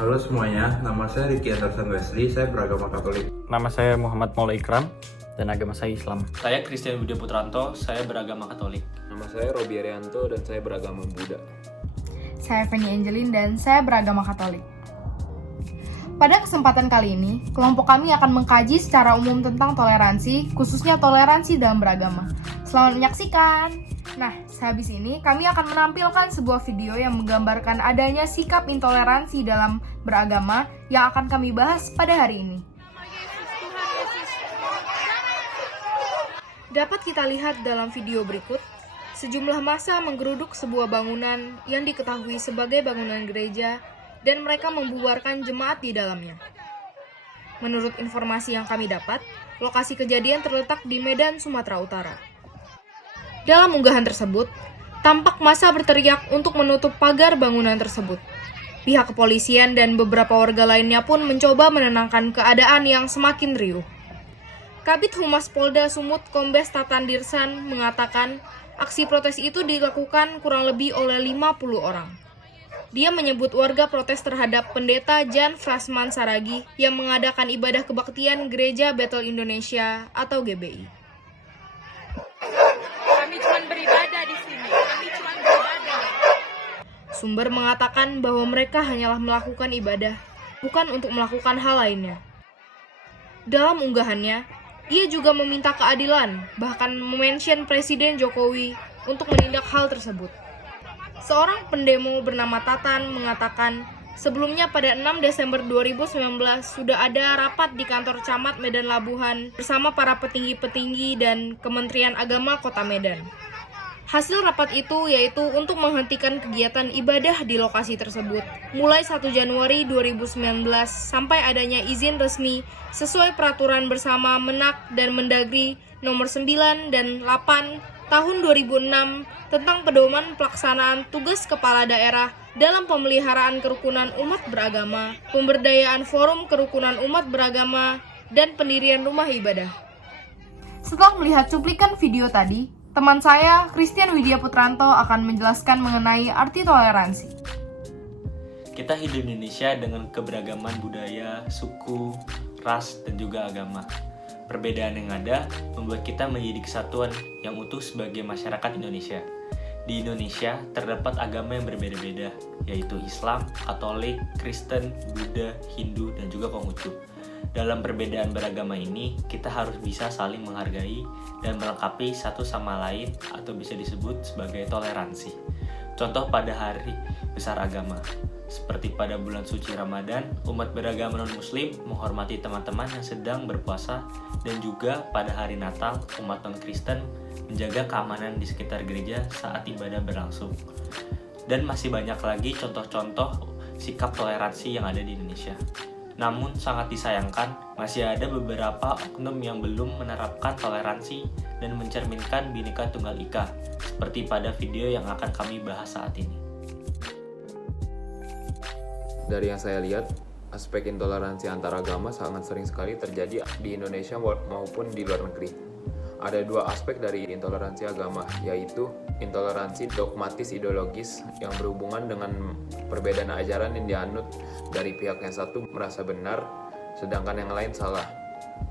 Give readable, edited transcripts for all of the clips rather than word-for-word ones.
Halo semuanya, nama saya Ricky Anderson Wesley, saya beragama Katolik. Nama saya Muhammad Maula Ikram dan agama saya Islam. Saya Christian Widya Putranto, saya beragama Katolik. Nama saya Robi Arianto dan saya beragama Buddha. Saya Fanny Angelin dan saya beragama Katolik. Pada kesempatan kali ini, kelompok kami akan mengkaji secara umum tentang toleransi, khususnya toleransi dalam beragama. Selamat menyaksikan! Nah, sehabis ini kami akan menampilkan sebuah video yang menggambarkan adanya sikap intoleransi dalam beragama yang akan kami bahas pada hari ini. Dapat kita lihat dalam video berikut, sejumlah massa menggeruduk sebuah bangunan yang diketahui sebagai bangunan gereja dan mereka membubarkan jemaat di dalamnya. Menurut informasi yang kami dapat, lokasi kejadian terletak di Medan, Sumatera Utara. Dalam unggahan tersebut, tampak massa berteriak untuk menutup pagar bangunan tersebut. Pihak kepolisian dan beberapa warga lainnya pun mencoba menenangkan keadaan yang semakin riuh. Kabid Humas Polda Sumut Kombes Tatan Dirsan mengatakan aksi protes itu dilakukan kurang lebih oleh 50 orang. Dia menyebut warga protes terhadap Pendeta Jan Frasman Saragi yang mengadakan ibadah kebaktian Gereja Bethel Indonesia atau GBI. Kami cuma beribadah di sini. Sumber mengatakan bahwa mereka hanyalah melakukan ibadah, bukan untuk melakukan hal lainnya. Dalam unggahannya, ia juga meminta keadilan, bahkan memention Presiden Jokowi untuk menindak hal tersebut. Seorang pendemo bernama Tatan mengatakan, sebelumnya pada 6 Desember 2019 sudah ada rapat di kantor Camat Medan Labuhan bersama para petinggi-petinggi dan Kementerian Agama Kota Medan. Hasil rapat itu yaitu untuk menghentikan kegiatan ibadah di lokasi tersebut mulai 1 Januari 2019 sampai adanya izin resmi sesuai peraturan bersama Menak dan Mendagri nomor 9 dan 8 tahun 2006 tentang pedoman pelaksanaan tugas kepala daerah dalam pemeliharaan kerukunan umat beragama, pemberdayaan forum kerukunan umat beragama, dan pendirian rumah ibadah. Setelah melihat cuplikan video tadi, teman saya, Christian Widya Putranto, akan menjelaskan mengenai arti toleransi. Kita hidup di Indonesia dengan keberagaman budaya, suku, ras, dan juga agama. Perbedaan yang ada membuat kita menjadi kesatuan yang utuh sebagai masyarakat Indonesia. Di Indonesia terdapat agama yang berbeda-beda, yaitu Islam, Katolik, Kristen, Buddha, Hindu, dan juga Konghucu. Dalam perbedaan beragama ini, kita harus bisa saling menghargai dan melengkapi satu sama lain atau bisa disebut sebagai toleransi. Contoh pada hari besar agama, seperti pada bulan suci Ramadan, umat beragama non-muslim menghormati teman-teman yang sedang berpuasa, dan juga pada hari Natal, umat non-Kristen menjaga keamanan di sekitar gereja saat ibadah berlangsung. Dan masih banyak lagi contoh-contoh sikap toleransi yang ada di Indonesia. Namun sangat disayangkan, masih ada beberapa oknum yang belum menerapkan toleransi dan mencerminkan Bhinneka Tunggal Ika, seperti pada video yang akan kami bahas saat ini. Dari yang saya lihat, aspek intoleransi antar agama sangat sering sekali terjadi di Indonesia maupun di luar negeri. Ada dua aspek dari intoleransi agama, yaitu intoleransi dogmatis ideologis yang berhubungan dengan perbedaan ajaran yang dianut dari pihak yang satu merasa benar, sedangkan yang lain salah.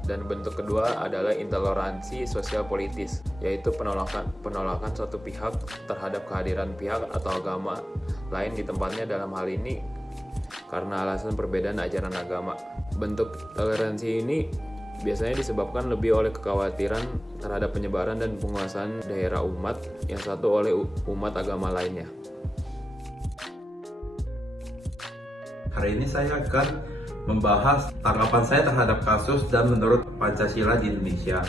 Dan bentuk kedua adalah intoleransi sosial politis, yaitu penolakan suatu pihak terhadap kehadiran pihak atau agama lain di tempatnya, dalam hal ini karena alasan perbedaan ajaran agama. Bentuk toleransi ini biasanya disebabkan lebih oleh kekhawatiran terhadap penyebaran dan penguasaan daerah umat yang satu oleh umat agama lainnya. Hari ini saya akan membahas tanggapan saya terhadap kasus dan menurut Pancasila di Indonesia.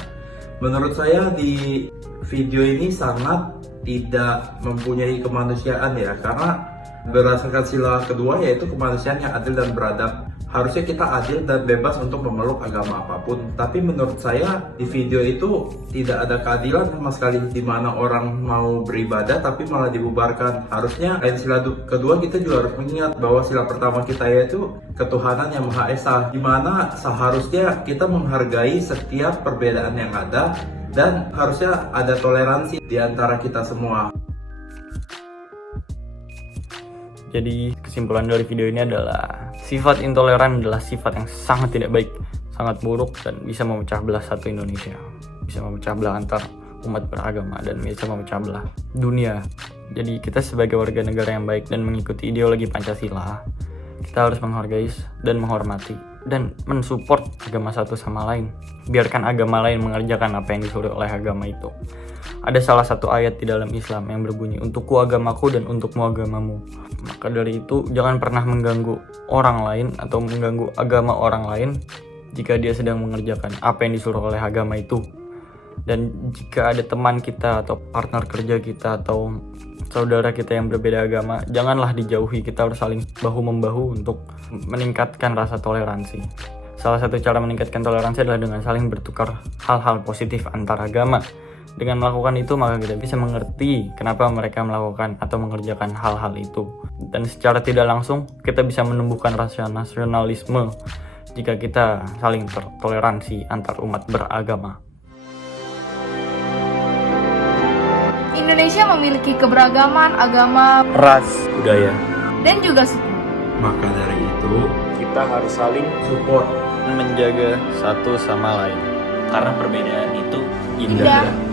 Menurut saya di video ini sangat tidak mempunyai kemanusiaan ya, karena berdasarkan sila kedua yaitu kemanusiaan yang adil dan beradab. Harusnya kita adil dan bebas untuk memeluk agama apapun. Tapi menurut saya di video itu tidak ada keadilan sama sekali, di mana orang mau beribadah tapi malah dibubarkan. Harusnya lain sila kedua kita juga harus mengingat bahwa sila pertama kita yaitu ketuhanan yang Maha Esa, di mana seharusnya kita menghargai setiap perbedaan yang ada dan harusnya ada toleransi di antara kita semua. Jadi kesimpulan dari video ini adalah sifat intoleran adalah sifat yang sangat tidak baik, sangat buruk, dan bisa memecah belah satu Indonesia, bisa memecah belah antar umat beragama, dan bisa memecah belah dunia. Jadi kita sebagai warga negara yang baik dan mengikuti ideologi Pancasila, kita harus menghargai dan menghormati dan mensupport agama satu sama lain. Biarkan agama lain mengerjakan apa yang disuruh oleh agama itu. Ada salah satu ayat di dalam Islam yang berbunyi, untukku agamaku dan untukmu agamamu. Maka dari itu jangan pernah mengganggu orang lain atau mengganggu agama orang lain jika dia sedang mengerjakan apa yang disuruh oleh agama itu. Dan jika ada teman kita atau partner kerja kita atau saudara kita yang berbeda agama, janganlah dijauhi. Kita harus saling bahu-membahu untuk meningkatkan rasa toleransi. Salah satu cara meningkatkan toleransi adalah dengan saling bertukar hal-hal positif antar agama. Dengan melakukan itu, maka kita bisa mengerti kenapa mereka melakukan atau mengerjakan hal-hal itu. Dan secara tidak langsung, kita bisa menumbuhkan rasa nasionalisme jika kita saling toleransi antar umat beragama. Indonesia memiliki keberagaman agama Ras, budaya, dan juga suku. Maka dari itu, kita harus saling support menjaga satu sama lain. Karena perbedaan itu Indah.